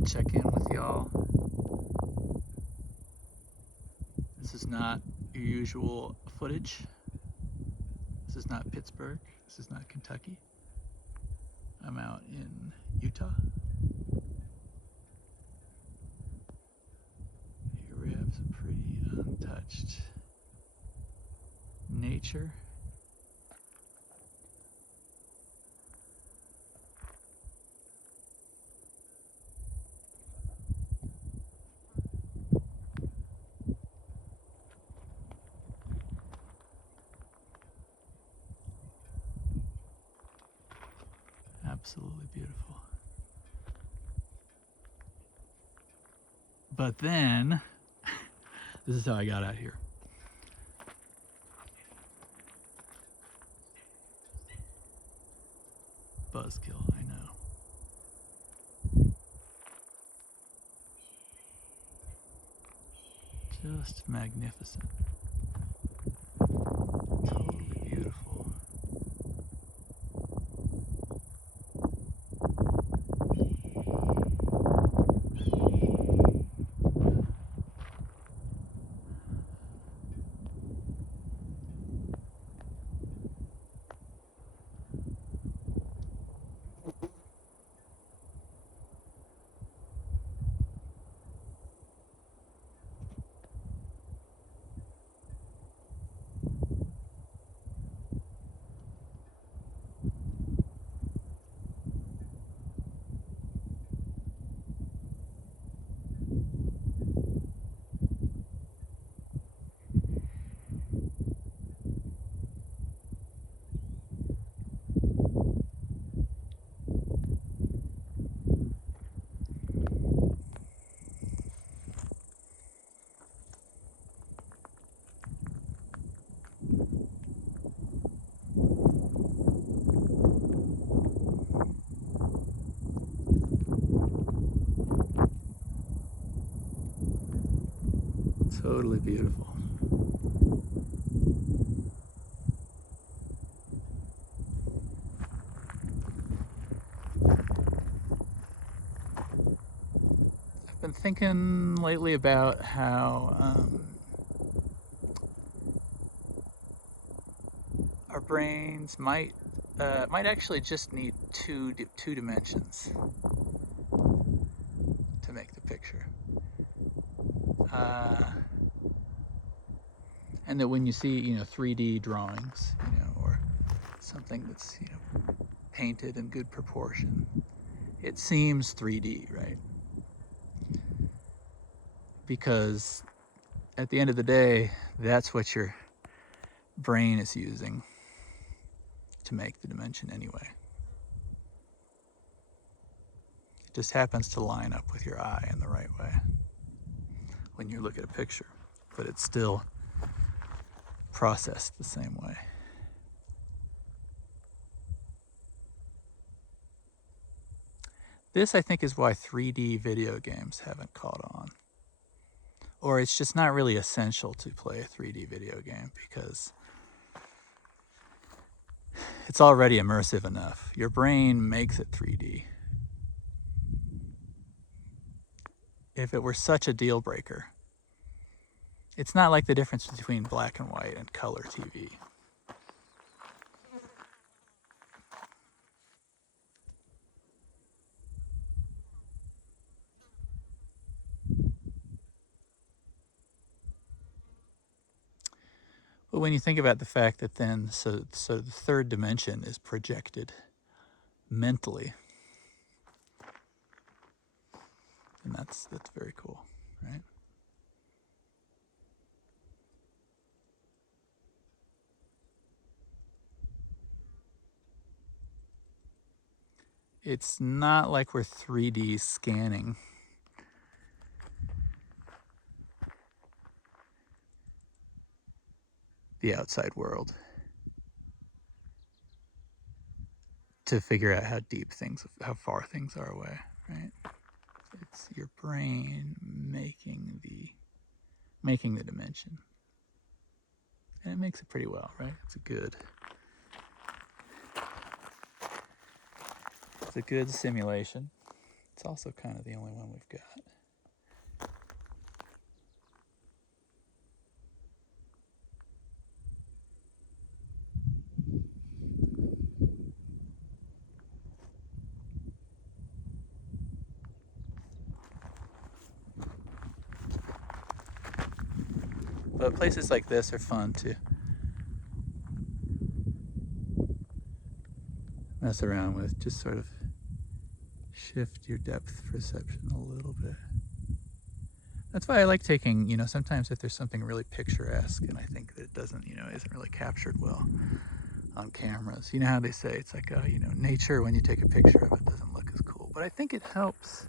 want to check in with y'all. This is not your usual footage. This is not Pittsburgh. This is not Kentucky. I'm out in Utah. Here we have some pretty untouched nature. Absolutely beautiful. But then, this is how I got out here. Buzzkill, I know. Just magnificent. Totally beautiful. Totally beautiful. I've been thinking lately about how our brains might actually just need two dimensions to make the picture. And that when you see, 3D drawings, or something that's, painted in good proportion, it seems 3D, right? Because at the end of the day, that's what your brain is using to make the dimension anyway. It just happens to line up with your eye in the right way when you look at a picture, but it's still processed the same way. This, I think, is why 3D video games haven't caught on. Or it's just not really essential to play a 3D video game because it's already immersive enough. Your brain makes it 3D. If it were such a deal breaker, it's not like the difference between black and white and color TV. But when you think about the fact that then, so the third dimension is projected mentally, and that's very cool, right? It's not like we're 3D scanning the outside world to figure out how far things are away, right? It's your brain making the dimension. And it makes it pretty well, right? It's a good simulation. it's also kind of the only one we've got. But places like this are fun to mess around with, just sort of shift your depth perception a little bit. That's why I like taking, sometimes if there's something really picturesque and I think that it doesn't, isn't really captured well on cameras. You know how they say it's like, nature when you take a picture of it doesn't look as cool. But I think it helps.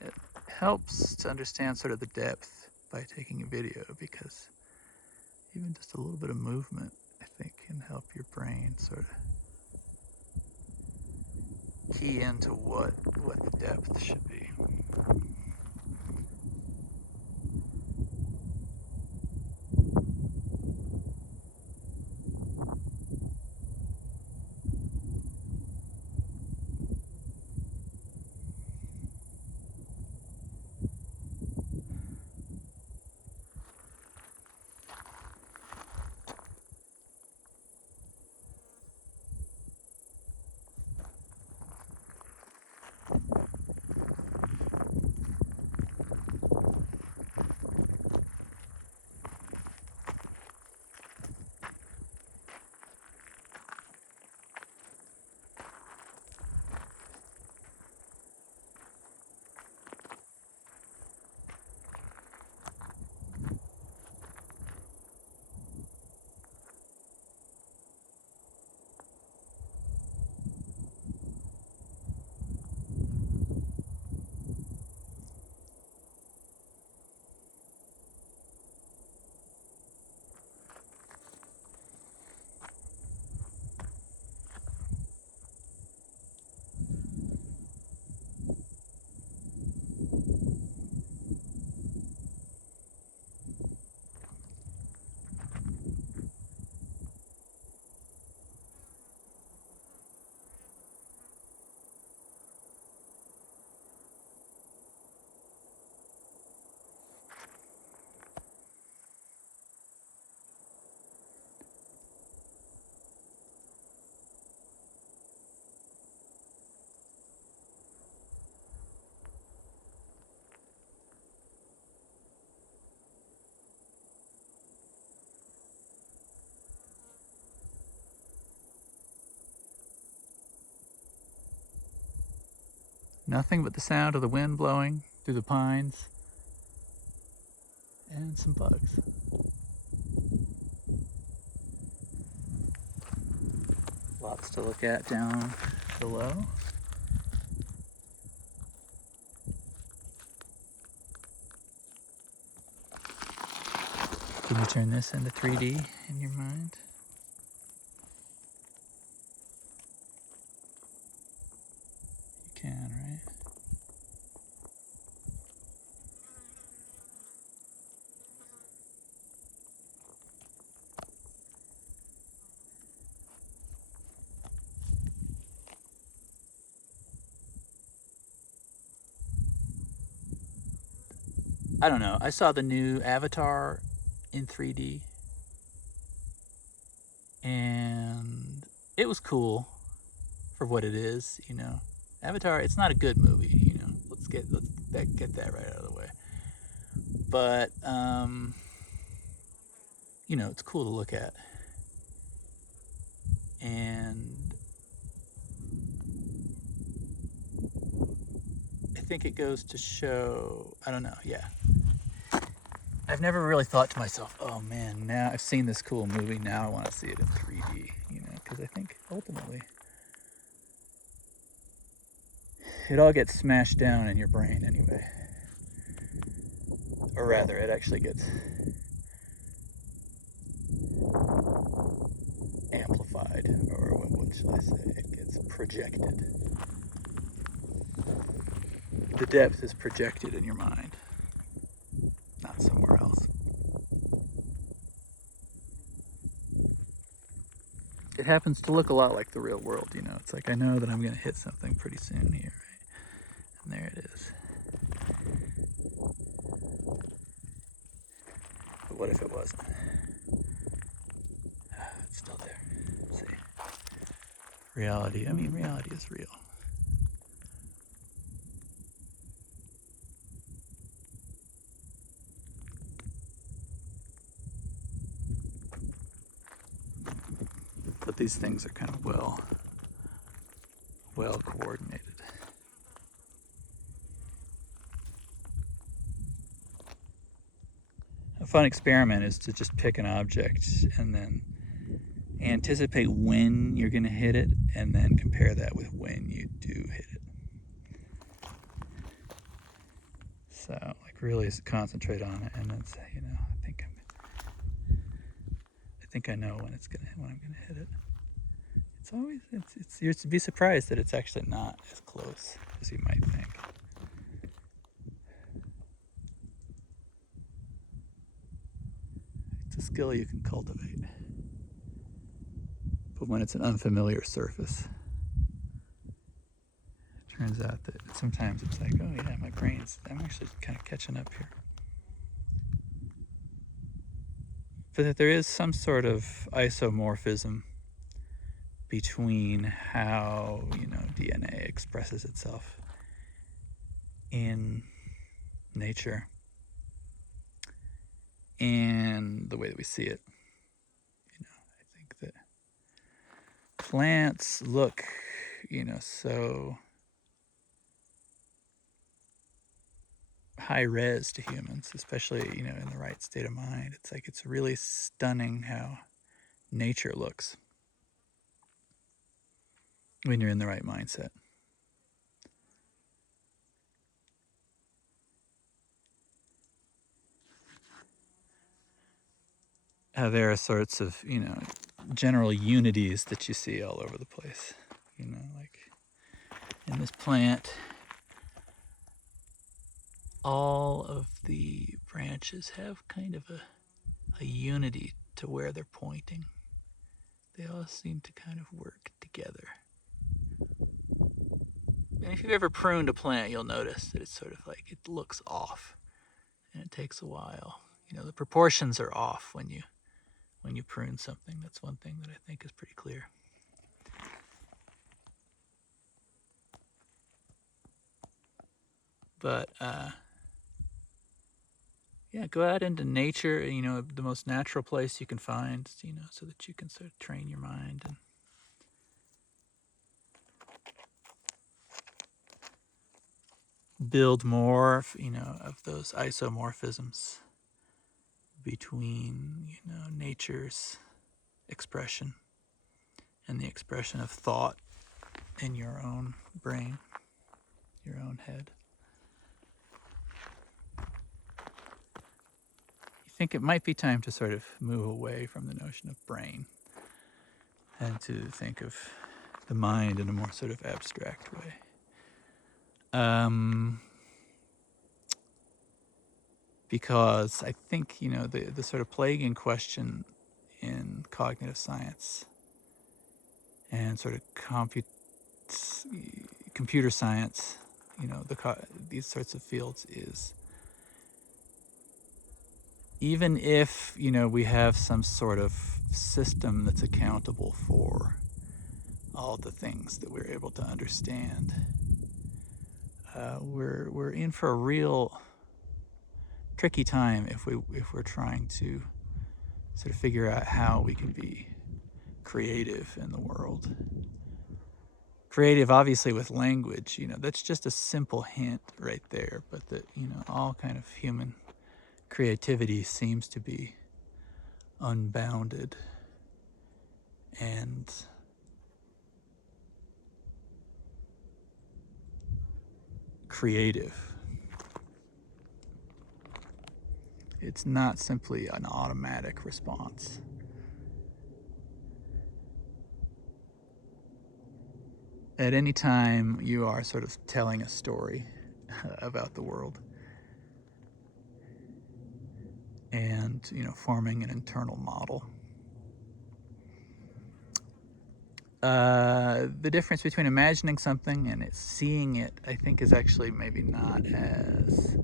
It helps to understand sort of the depth by taking a video, because even just a little bit of movement, I think, can help your brain sort of key into what the depth should be. Nothing but the sound of the wind blowing through the pines and some bugs. Lots to look at down below. Can you turn this into 3D in your mind? You can, right? I don't know. I saw the new Avatar in 3D, and it was cool for what it is. Avatar. It's not a good movie. Let's get that right out of the way. But it's cool to look at, and I think it goes to show. I don't know. Yeah. I've never really thought to myself, oh man, now I've seen this cool movie, now I want to see it in 3D, because I think ultimately it all gets smashed down in your brain anyway. Or rather, it actually gets amplified, or what should I say? It gets projected. The depth is projected in your mind, not somewhere else. It happens to look a lot like the real world, It's like I know that I'm going to hit something pretty soon here, right? And there it What if it wasn't? It's still there. Let's see. Reality. I mean, reality is real. But these things are kind of well coordinated. A fun experiment is to just pick an object and then anticipate when you're going to hit it, and then compare that with when you do hit it. So, like, really concentrate on it, and then say, you know, I think I know when I'm gonna hit it. It's always you're to be surprised that it's actually not as close as you might think. It's a skill you can cultivate. But when it's an unfamiliar surface, it turns out that sometimes it's like, oh yeah, I'm actually kind of catching up here. But that there is some sort of isomorphism between how, you know, DNA expresses itself in nature and the way that we see it. You know, I think that plants look, you know, so high res to humans, especially, you know, in the right state of mind. It's like, it's really stunning how nature looks when you're in the right mindset. How there are sorts of, you know, general unities that you see all over the place. You know, like in this plant, all of the branches have kind of a unity to where they're pointing. They all seem to kind of work together. And if you've ever pruned a plant, you'll notice that it's sort of like it looks off, and it takes a while. You know, the proportions are off when you prune something. That's one thing that I think is pretty clear. But yeah, go out into nature, you know, the most natural place you can find, you know, so that you can sort of train your mind and build more, you know, of those isomorphisms between, you know, nature's expression and the expression of thought in your own brain, your own head. You think it might be time to sort of move away from the notion of brain and to think of the mind in a more sort of abstract way. Because I think, you know, the sort of plaguing question in cognitive science and sort of computer science, you know, these sorts of fields is, even if, you know, we have some sort of system that's accountable for all the things that we're able to understand, we're in for a real tricky time if we're trying to sort of figure out how we can be creative in the world. Creative, obviously, with language, you know, that's just a simple hint right there, but that, you know, all kind of human creativity seems to be unbounded and creative. It's not simply an automatic response. At any time you are sort of telling a story about the world and, you know, forming an internal model. The difference between imagining something and seeing it, I think, is actually maybe not as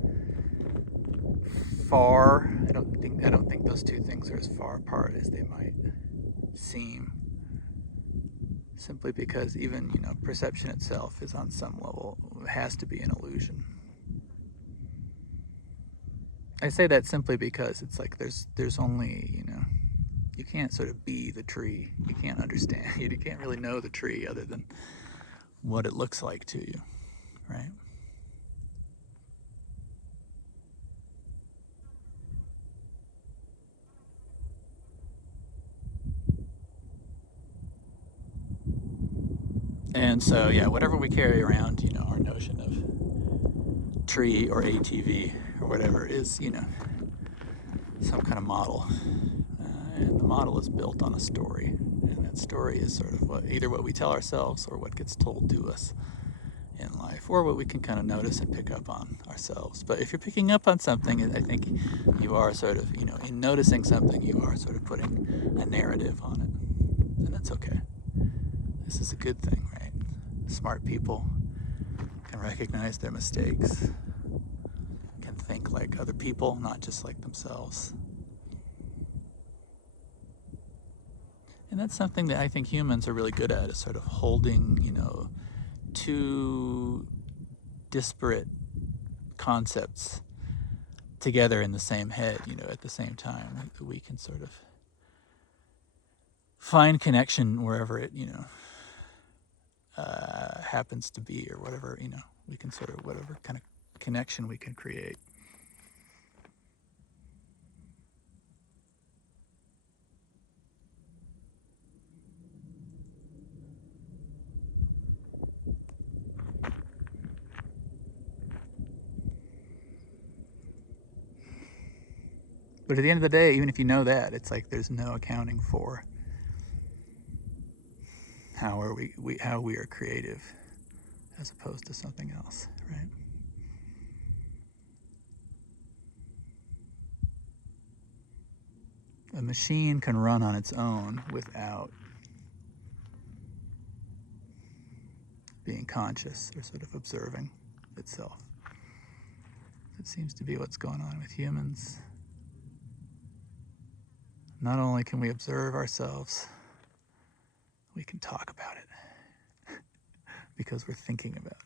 far. I don't think I don't think those two things are as far apart as they might seem, simply because even, perception itself is on some level, has to be an illusion. I say that simply because it's like there's only, you can't sort of be the tree. You can't understand. You can't really know the tree other than what it looks like to you, right? And so, yeah, whatever we carry around, our notion of tree or ATV or whatever is, some kind of model. And the model is built on a story. And that story is sort of either what we tell ourselves or what gets told to us in life, or what we can kind of notice and pick up on ourselves. But if you're picking up on something, I think you are sort of, in noticing something, you are sort of putting a narrative on it. And that's okay. This is a good thing, right? Smart people can recognize their mistakes, can think like other people, not just like themselves. And that's something that I think humans are really good at, is sort of holding, two disparate concepts together in the same head, at the same time. We can sort of find connection wherever it, happens to be, or whatever, we can sort of, whatever kind of connection we can create. But at the end of the day, even if you know that, it's like there's no accounting for how we are creative as opposed to something else, right? A machine can run on its own without being conscious or sort of observing itself. It seems to be what's going on with humans. Not only can we observe ourselves, we can talk about it because we're thinking about it.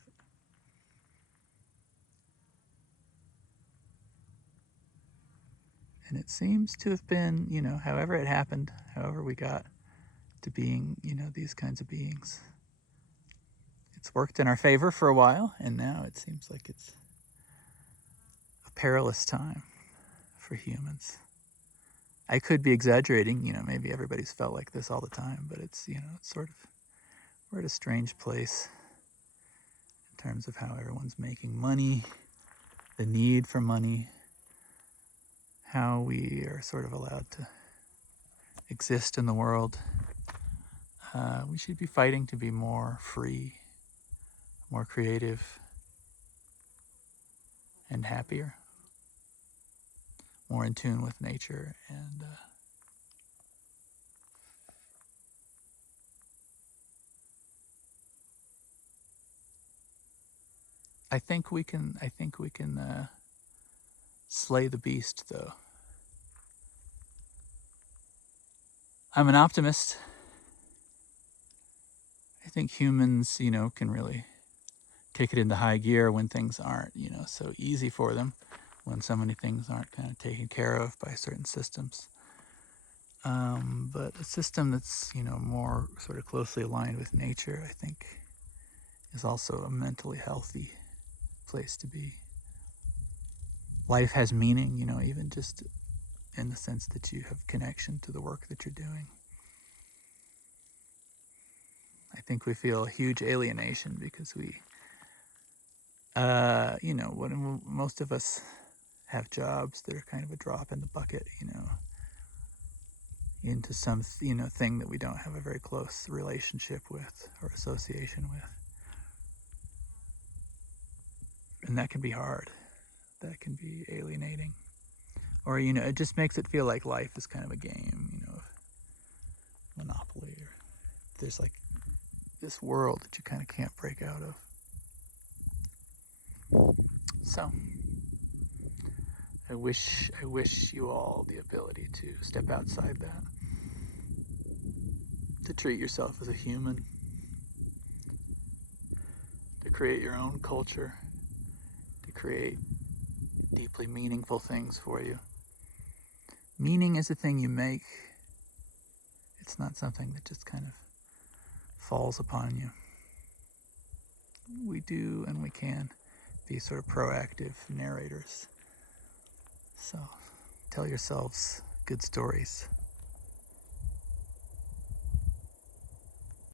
And it seems to have been, however it happened, however we got to being, these kinds of beings. It's worked in our favor for a while, and now it seems like it's a perilous time for humans. I could be exaggerating, maybe everybody's felt like this all the time, but it's, it's sort of, we're at a strange place in terms of how everyone's making money, the need for money, how we are sort of allowed to exist in the world. We should be fighting to be more free, more creative, and happier, more in tune with nature. And I think we can slay the beast, though. I'm an optimist. I think humans, can really kick it into high gear when things aren't, so easy for them, when so many things aren't kind of taken care of by certain systems. But a system that's, more sort of closely aligned with nature, I think, is also a mentally healthy place to be. Life has meaning, even just in the sense that you have connection to the work that you're doing. I think we feel a huge alienation because we, when most of us have jobs that are kind of a drop in the bucket, into some, thing that we don't have a very close relationship with or association with. And that can be hard. That can be alienating. Or, it just makes it feel like life is kind of a game, Monopoly, or there's like this world that you kind of can't break out of. So, I wish you all the ability to step outside that, to treat yourself as a human, to create your own culture, to create deeply meaningful things for you. Meaning is a thing you make. It's not something that just kind of falls upon you. We do and we can be sort of proactive narrators. So tell yourselves good stories.